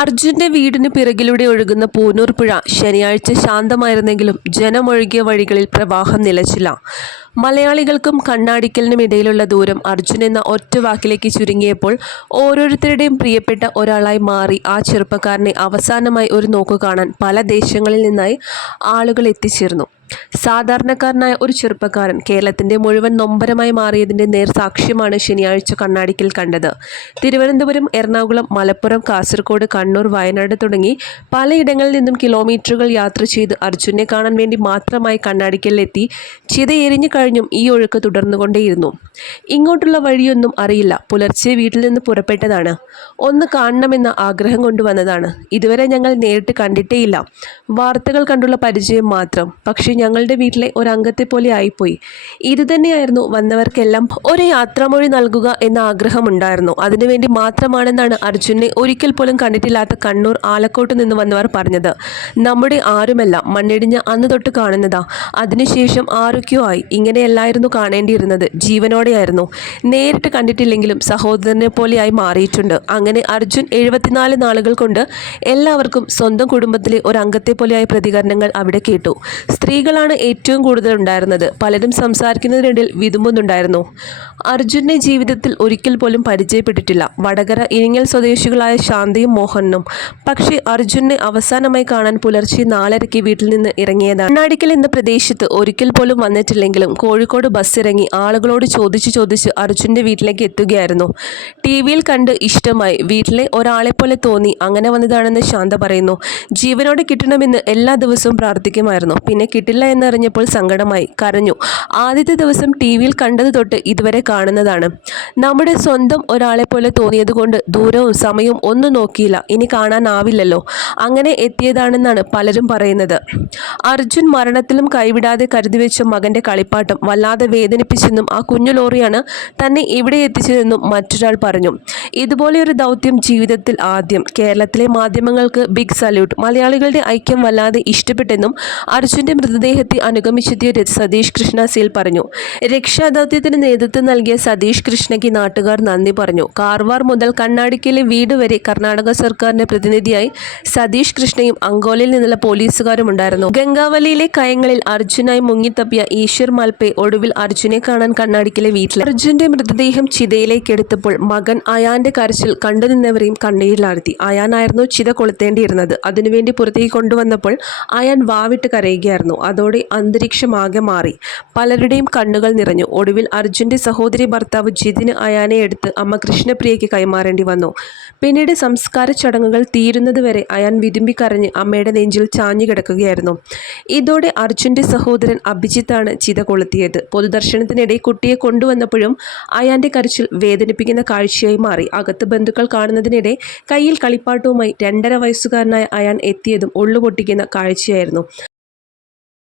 അർജുന്റെ വീടിന് പിറകിലൂടെ ഒഴുകുന്ന പൂനൂർ പുഴ ശനിയാഴ്ച ശാന്തമായിരുന്നെങ്കിലും ജനമൊഴുകിയ വഴികളിൽ പ്രവാഹം നിലച്ചില്ല. മലയാളികൾക്കും കണ്ണാടിക്കലിനും ഇടയിലുള്ള ദൂരം അർജുൻ എന്ന ഒറ്റ വാക്കിലേക്ക് ചുരുങ്ങിയപ്പോൾ ഓരോരുത്തരുടെയും പ്രിയപ്പെട്ട ഒരാളായി മാറി ആ ചെറുപ്പക്കാരനെ അവസാനമായി ഒരു നോക്ക് കാണാൻ പല ദേശങ്ങളിൽ നിന്നായി ആളുകൾ എത്തിച്ചേർന്നു. സാധാരണക്കാരനായ ഒരു ചെറുപ്പക്കാരൻ കേരളത്തിന്റെ മുഴുവൻ നൊമ്പരമായി മാറിയതിന്റെ നേർസാക്ഷ്യമാണ് ശനിയാഴ്ച കണ്ണാടിക്കൽ കണ്ടത്. തിരുവനന്തപുരം എറണാകുളം മലപ്പുറം കാസർഗോഡ് കണ്ണൂർ വയനാട് തുടങ്ങി പലയിടങ്ങളിൽ നിന്നും കിലോമീറ്ററുകൾ യാത്ര ചെയ്ത് അർജുനെ കാണാൻ വേണ്ടി മാത്രമായി കണ്ണാടിക്കലിലെത്തി. ചിതയെരിഞ്ഞു കഴിഞ്ഞും ഈ ഒഴുക്ക് തുടർന്നുകൊണ്ടേയിരുന്നു. ഇങ്ങോട്ടുള്ള വഴിയൊന്നും അറിയില്ല. പുലർച്ചെ വീട്ടിൽ നിന്ന് പുറപ്പെട്ടതാണ്. ഒന്ന് കാണണമെന്ന ആഗ്രഹം കൊണ്ടുവന്നതാണ്. ഇതുവരെ ഞങ്ങൾ നേരിട്ട് കണ്ടിട്ടേയില്ല. വാർത്തകൾ കണ്ടുള്ള പരിചയം മാത്രം. പക്ഷേ ഞങ്ങളുടെ വീട്ടിലെ ഒരംഗത്തെ പോലെ ആയിപ്പോയി. ഇത് തന്നെയായിരുന്നു വന്നവർക്കെല്ലാം ഒരു യാത്രാമൊഴി നൽകുക എന്ന ആഗ്രഹമുണ്ടായിരുന്നു. അതിനുവേണ്ടി മാത്രമാണെന്നാണ് അർജുനെ ഒരിക്കൽ പോലും കണ്ടിട്ടില്ലാത്ത കണ്ണൂർ ആലക്കോട്ട് നിന്ന് വന്നവർ പറഞ്ഞത്. നമ്മുടെ ആരുമല്ല മണ്ണിടിഞ്ഞ് അന്ന് തൊട്ട് കാണുന്നതാ. അതിനുശേഷം ആരൊക്കെയോ ആയി. ഇങ്ങനെയല്ലായിരുന്നു കാണേണ്ടിയിരുന്നത്. ജീവനോടെയായിരുന്നു. നേരിട്ട് കണ്ടിട്ടില്ലെങ്കിലും സഹോദരനെ പോലെയായി മാറിയിട്ടുണ്ട്. അങ്ങനെ അർജുൻ എഴുപത്തിനാല് നാളുകൾ കൊണ്ട് എല്ലാവർക്കും സ്വന്തം കുടുംബത്തിലെ ഒരു അംഗത്തെ പോലെയായ പ്രതികരണങ്ങൾ അവിടെ കേട്ടു. സ്ത്രീകളാണ് ഏറ്റവും കൂടുതൽ ഉണ്ടായിരുന്നത്. പലരും സംസാരിക്കുന്നതിനിടയിൽ വിതുമ്പുന്നുണ്ടായിരുന്നു. അർജുനെ ജീവിതത്തിൽ ഒരിക്കൽ പോലും പരിചയപ്പെട്ടിട്ടില്ല. വടകര ഇരിങ്ങൽ സ്വദേശികളായ ശാന്തയും മോഹനും. പക്ഷേ അർജുനെ അവസാനമായി കാണാൻ പുലർച്ചെ നാലരയ്ക്ക് വീട്ടിൽ നിന്ന് ഇറങ്ങിയതാണ്. കണ്ണാടിക്കൽ എന്ന പ്രദേശത്ത് ഒരിക്കൽ പോലും വന്നിട്ടില്ലെങ്കിലും കോഴിക്കോട് ബസ്സിറങ്ങി ആളുകളോട് ചോദിച്ച് ചോദിച്ച് അർജുന്റെ വീട്ടിലേക്ക് എത്തുകയായിരുന്നു. ടി വിയിൽ കണ്ട് ഇഷ്ടമായി. വീട്ടിലെ ഒരാളെ പോലെ തോന്നി. അങ്ങനെ വന്നതാണെന്ന് ശാന്ത പറയുന്നു. ജീവനോടെ കിട്ടണമെന്ന് എല്ലാ ദിവസവും പ്രാർത്ഥിക്കുമായിരുന്നു. പിന്നെ കിട്ടില്ല എന്നറിഞ്ഞപ്പോൾ സങ്കടമായി കരഞ്ഞു. ആദ്യത്തെ ദിവസം ടി വിയിൽ കണ്ടത് തൊട്ട് ഇതുവരെ കാണുന്നതാണ്. നമ്മുടെ സ്വന്തം ഒരാളെ പോലെ തോന്നിയതുകൊണ്ട് ദൂരവും സമയവും ഒന്നും നോക്കിയില്ല. ഇനി കാണാനാവില്ലല്ലോ. അങ്ങനെ എത്തിയതാണെന്നാണ് പലരും പറയുന്നത്. അർജുൻ മരണത്തിലും കൈവിടാതെ കരുതി വെച്ച മകന്റെ കളിപ്പാട്ടം വല്ലാതെ വേദനിപ്പിച്ചെന്നും ആ കുഞ്ഞു ലോറിയാണ് തന്നെ ഇവിടെ എത്തിച്ചതെന്നും മറ്റൊരാൾ പറഞ്ഞു. ഇതുപോലെയൊരു ദൗത്യം ജീവിതത്തിൽ ആദ്യം. കേരളത്തിലെ മാധ്യമങ്ങൾക്ക് ബിഗ് സല്യൂട്ട് മലയാളികളുടെ ഐക്യം വല്ലാതെ ഇഷ്ടപ്പെട്ടെന്നും അർജുന്റെ മൃതദേഹത്തെ അനുഗമിച്ചെത്തിയ സതീഷ് കൃഷ്ണ സീൽ പറഞ്ഞു. രക്ഷാദൗത്യത്തിന് നേതൃത്വം നൽകിയ സതീഷ് കൃഷ്ണയ്ക്ക് നാട്ടുകാർ നന്ദി പറഞ്ഞു. കാർവാർ മുതൽ കണ്ണാടിക്കയിലെ വീട് വരെ കർണാടക സർക്കാരിന്റെ പ്രതിനിധിയായി സതീഷ് കൃഷ്ണയും അങ്കോലയിൽ നിന്നുള്ള പോലീസുകാരും ഉണ്ടായിരുന്നു ഗംഗാവലിയിലെ കയങ്ങളിൽ അർജുനായി മുങ്ങിത്തപ്പിയ ഈശ്വർ മാൽപെ ഒടുവിൽ അർജുനെ കാണാൻ കണ്ണാടിക്കിലെ വീട്ടിൽ അർജുന്റെ മൃതദേഹം ചിതയിലേക്ക് എടുത്തപ്പോൾ മകൻ അയാന്റെ കരച്ചിൽ കണ്ടു നിന്നവരെയും കണ്ണീരിലാഴ്ത്തി. അയാനായിരുന്നു ചിത കൊളുത്തേണ്ടിയിരുന്നത്. അതിനുവേണ്ടി പുറത്തേക്ക് കൊണ്ടുവന്നപ്പോൾ അയാൻ വാവിട്ട് കരയുകയായിരുന്നു. അതോടെ അന്തരീക്ഷമാകെ മാറി. പലരുടെയും കണ്ണുകൾ നിറഞ്ഞു. ഒടുവിൽ അർജുന്റെ സഹോദരി ഭർത്താവ് ജിതിന് അയാനെ എടുത്ത് അമ്മ കൃഷ്ണപ്രിയയ്ക്ക് കൈമാറേണ്ടി വന്നു. പിന്നീട് സംസ്കാര ചടങ്ങുകൾ തീരുന്നതുവരെ അയാൻ വിരുമ്പിക്കരഞ്ഞ് അമ്മയുടെ നെഞ്ചിൽ ചാഞ്ഞു കിടക്കുകയായിരുന്നു. ഇതോടെ അർജുന്റെ സഹോദരൻ അഭിജിത്താണ് ചിത കൊളുത്തിയത് പൊതുദർശനത്തിനിടെ കുട്ടിയെ കൊണ്ടുവന്നപ്പോഴും അയാന്റെ കരച്ചിൽ വേദനിപ്പിക്കുന്ന കാഴ്ചയായി മാറി. അകത്ത് ബന്ധുക്കൾ കാണുന്നതിനിടെ കയ്യിൽ കളിപ്പാട്ടവുമായി രണ്ടര വയസ്സുകാരനായ അയാൻ എത്തിയതും ഉള്ളുപൊട്ടിക്കുന്ന കാഴ്ചയായിരുന്നു.